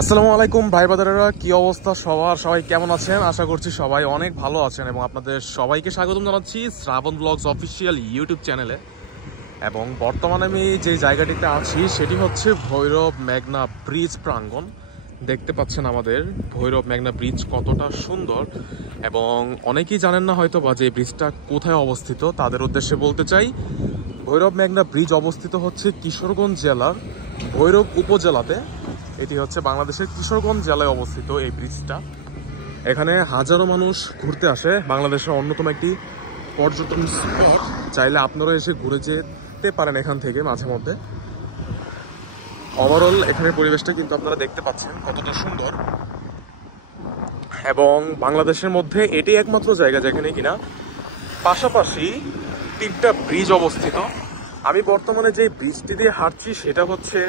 আসসালামু আলাইকুম ভাই বাদারেরা, কি অবস্থা সবার? সবাই কেমন আছেন? আশা করছি সবাই অনেক ভালো আছেন এবং আপনাদের সবাইকে স্বাগতম জানাচ্ছি শ্রাবণ ব্লগস অফিসিয়াল ইউটিউব চ্যানেলে। এবং বর্তমানে আমি যে জায়গাটিতে আছি সেটি হচ্ছে ভৈরব মেঘনা ব্রিজ প্রাঙ্গণ। দেখতে পাচ্ছেন আমাদের ভৈরব মেঘনা ব্রিজ কতটা সুন্দর, এবং অনেকেই জানেন না হয়তো বা যে ব্রিজটা কোথায় অবস্থিত। তাদের উদ্দেশ্যে বলতে চাই, ভৈরব মেঘনা ব্রিজ অবস্থিত হচ্ছে কিশোরগঞ্জ জেলার ভৈরব উপজেলাতে। এটি হচ্ছে বাংলাদেশের কিশোরগঞ্জ জেলায় অবস্থিত এই ব্রিজটা। এখানে হাজারো মানুষ ঘুরতে আসে, বাংলাদেশের অন্যতম একটি পর্যটন স্পট। চাইলে আপনারা এসে ঘুরে যেতে পারেন এখান থেকে মাঝে মধ্যে। ওভারঅল এখানের পরিবেশটা কিন্তু আপনারা দেখতে পাচ্ছেন কতটা সুন্দর, এবং বাংলাদেশের মধ্যে এটি একমাত্র জায়গা যেখানে কিনা পাশাপাশি তিনটা ব্রিজ অবস্থিত। আমি বর্তমানে যে ব্রিজটি দিয়ে হাঁটছি সেটা হচ্ছে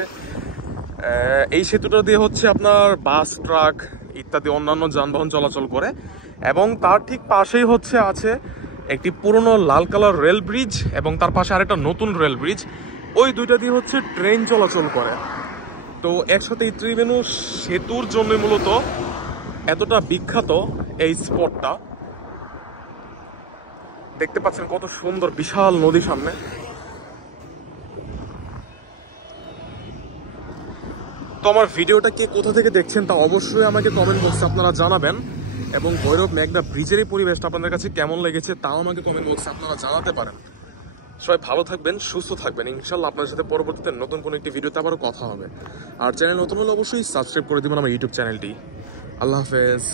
এই সেতুটা দিয়ে হচ্ছে আপনার বাস, ট্রাক ইত্যাদি অন্যান্য যানবাহন চলাচল করে, এবং তার ঠিক পাশেই হচ্ছে আছে একটি পুরনো লাল কালার রেল ব্রিজ, এবং তার পাশে আরেকটা নতুন রেল ব্রিজ। ওই দুইটা দিয়ে হচ্ছে ট্রেন চলাচল করে। তো একসাথে এই ত্রিবেণী সেতুর জন্য মূলত এতটা বিখ্যাত এই স্পটটা। দেখতে পাচ্ছেন কত সুন্দর বিশাল নদী সামনে। তো আমার ভিডিওটা কে কোথা থেকে দেখছেন তা অবশ্যই আমাকে কমেন্ট বক্সে আপনারা জানাবেন, এবং ভৈরব মেঘনা ব্রিজের এই পরিবেশটা আপনাদের কাছে কেমন লেগেছে তাও আমাকে কমেন্ট বক্সে আপনারা জানাতে পারেন। সবাই ভালো থাকবেন, সুস্থ থাকবেন। ইনশাল্লাহ আপনাদের সাথে পরবর্তীতে নতুন কোনো একটি ভিডিওতে আবারও কথা হবে। আর চ্যানেল নতুন হলে অবশ্যই সাবস্ক্রাইব করে দেবেন আমার ইউটিউব চ্যানেলটি। আল্লাহ হাফেজ।